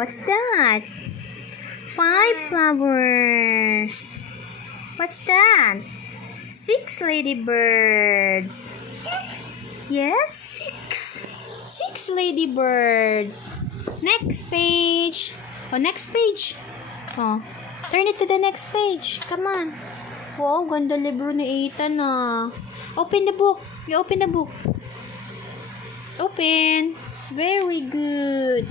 what's that? 5 flowers. What's that? 6 ladybirds. Yes, 6. 6 ladybirds. Next page. Oh, next page. Oh, turn it to the next page. Come on. Wow, ganda libro ni Ethan ah. Open the book. You open the book. Open. Very good.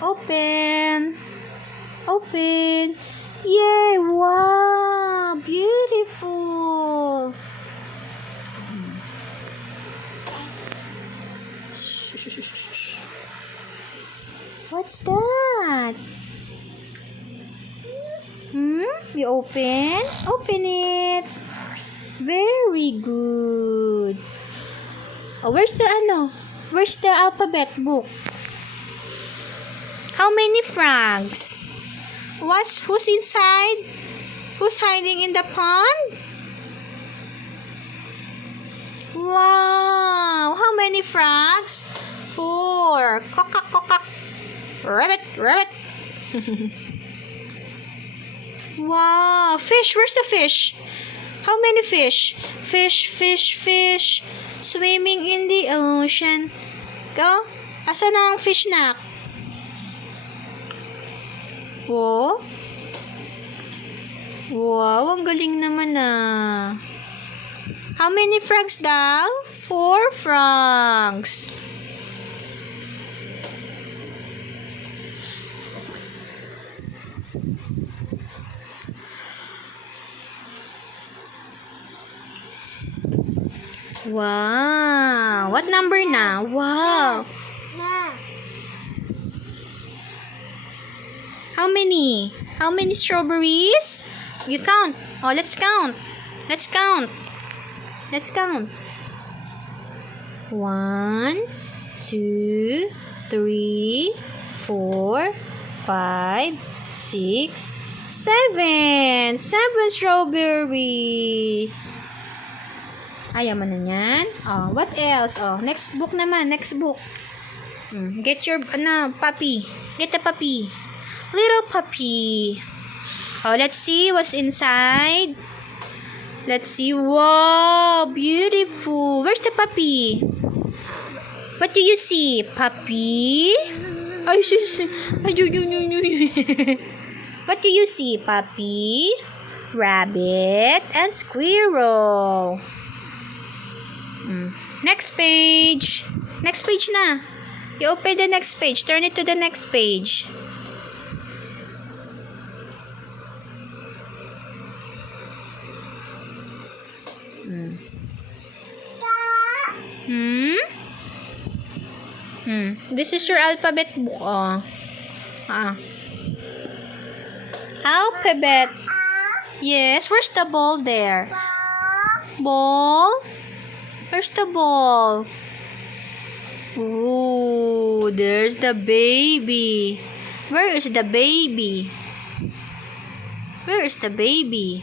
Open. Open. Yay! Wow! Beautiful. What's that? You open? Open it. Very good. Oh, where's the Where's the alphabet book? How many frogs? Who's inside? Who's hiding in the pond? Wow! How many frogs? 4. Cock, cock. Rabbit, rabbit. Wow! Fish, where's the fish? How many fish? Fish. Swimming in the ocean. Go. Asan ang fish snack? Oh. Wow, ang galing naman ah. How many frogs daw? 4 frogs. Wow. What number na? Wow. How many? How many strawberries? You count. Oh, let's count. Let's count. 1, 2, 3, 4, 5, 6, 7. 7 strawberries. Ayaw mo na yan. Oh, what else? Oh, next book naman. Next book. Get your, puppy. Get the puppy. Little puppy. Oh, let's see what's inside. Let's see. Wow, beautiful. Where's the puppy? What do you see? Puppy? What do you see? Puppy, rabbit, and squirrel. Next page. Next page na. You open the next page. Turn it to the next page. This is your alphabet book. Oh. Alphabet. Yes. Where's the ball there? Ball? Where's the ball? Oh, there's the baby. Where is the baby? Where is the baby?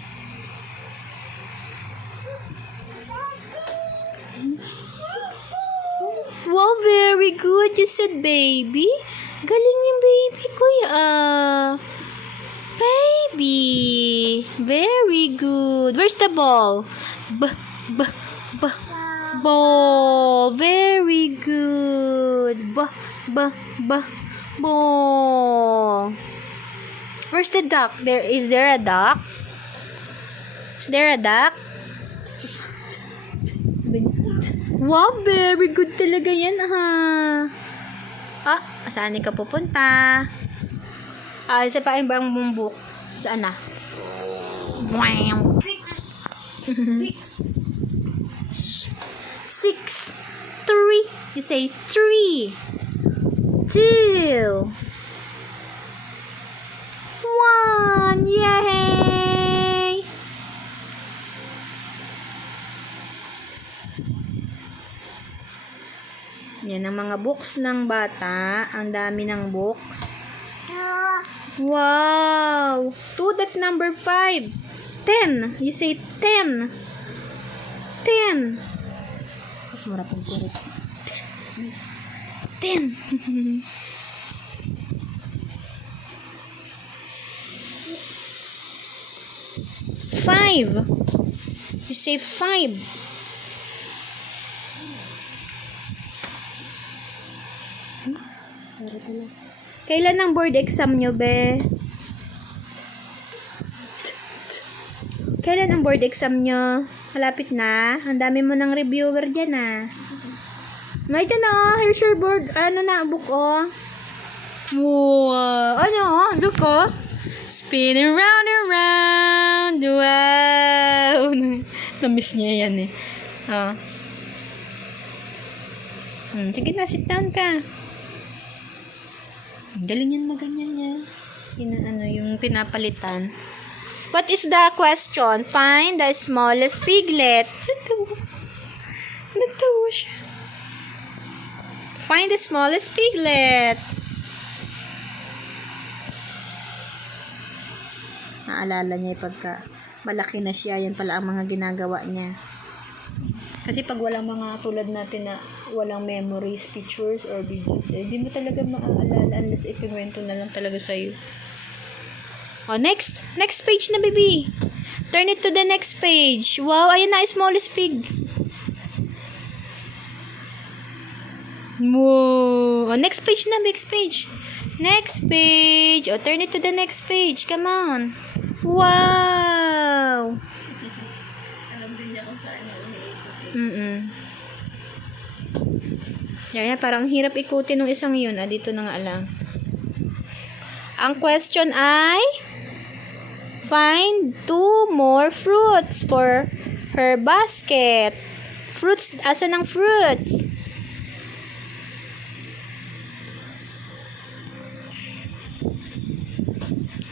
Wow, very good. You said baby. Galing yung baby, kuya. Baby. Very good. Where's the ball? Ball. Very good. Ball. Where's the duck? Is there a duck? Is there a duck? Wow, very good talaga yan, ha. Saan ka pupunta? Isa pa yung bang bumbok. Saan na? 6, 3. You say 3, 2, 1. Yay! Yan ang mga books ng bata. Ang dami ng books. Wow! 2, that's number 5. 10. You say 10. 10. Mas mura pong puro. 10. 5. You say 5. Kailan ang board exam nyo, be? Kailan ang board exam nyo? Malapit na. Ang dami mo ng reviewer dyan, ah. May dyan, oh. Here's your board. Ano na, book, oh. Wow. Ano, oh. Look, oh. Spinning round and round. Wow. Na-miss niya yan, eh. Oh. Sige na, sit down ka. Galing yan maganyan niya. Yung pinapalitan. What is the question? Find the smallest piglet. Natawa siya. Find the smallest piglet. Naalala niya pagka malaki na siya, yan pala ang mga ginagawa niya. Kasi pag walang mga tulad natin na walang memories, pictures, or videos, hindi mo talaga maaalala unless ikikwento na lang talaga sa'yo. Oh, next page na, baby. Turn it to the next page. Wow, ayun na, smallest pig. Wow. Oh, next page na, next page. Next page. Oh, turn it to the next page. Come on. Wow. Alam din niya kung saan yung Yan, parang hirap ikutin ng isang yun. Dito na nga lang. Ang question ay, find 2 more fruits for her basket. Fruits, asan ang fruits?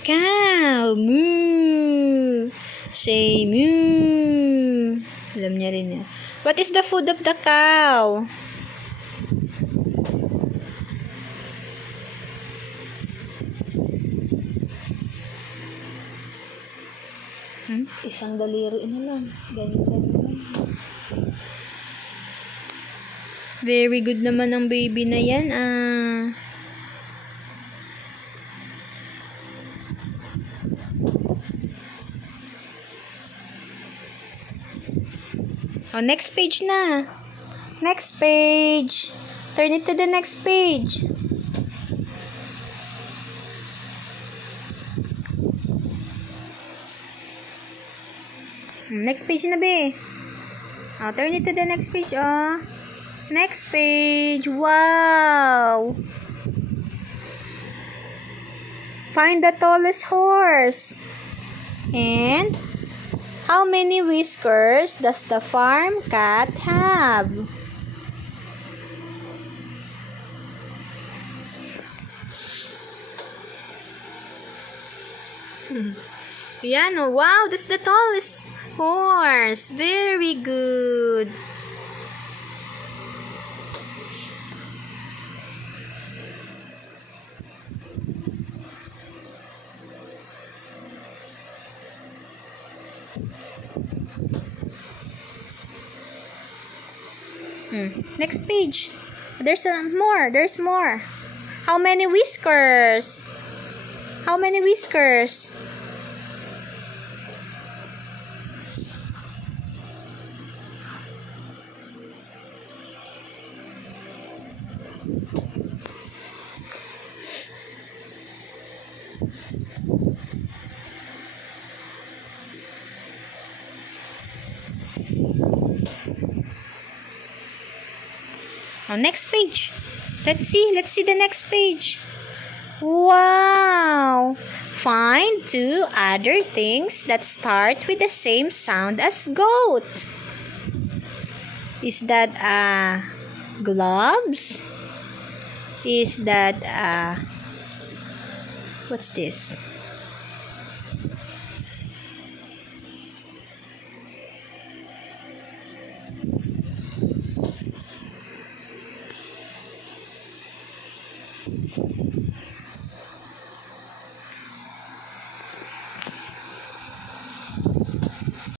Cow. Moo. Say moo. Alam niya rin yan. What is the food of the cow? Isang daliri na lang. Ganyan. Very good naman ang baby na yan, ah. Oh, next page na. Next page. Turn it to the next page. Next page na, be. Oh, turn it to the next page, oh. Next page. Wow. Find the tallest horse. And how many whiskers does the farm cat have? Yan, oh, wow, that's the tallest horse. Very good. Next page. There's more. There's more. How many whiskers? How many whiskers? Now, next page. Let's see the next page. Wow! Find 2 other things that start with the same sound as goat. Is that gloves? Is that what's this?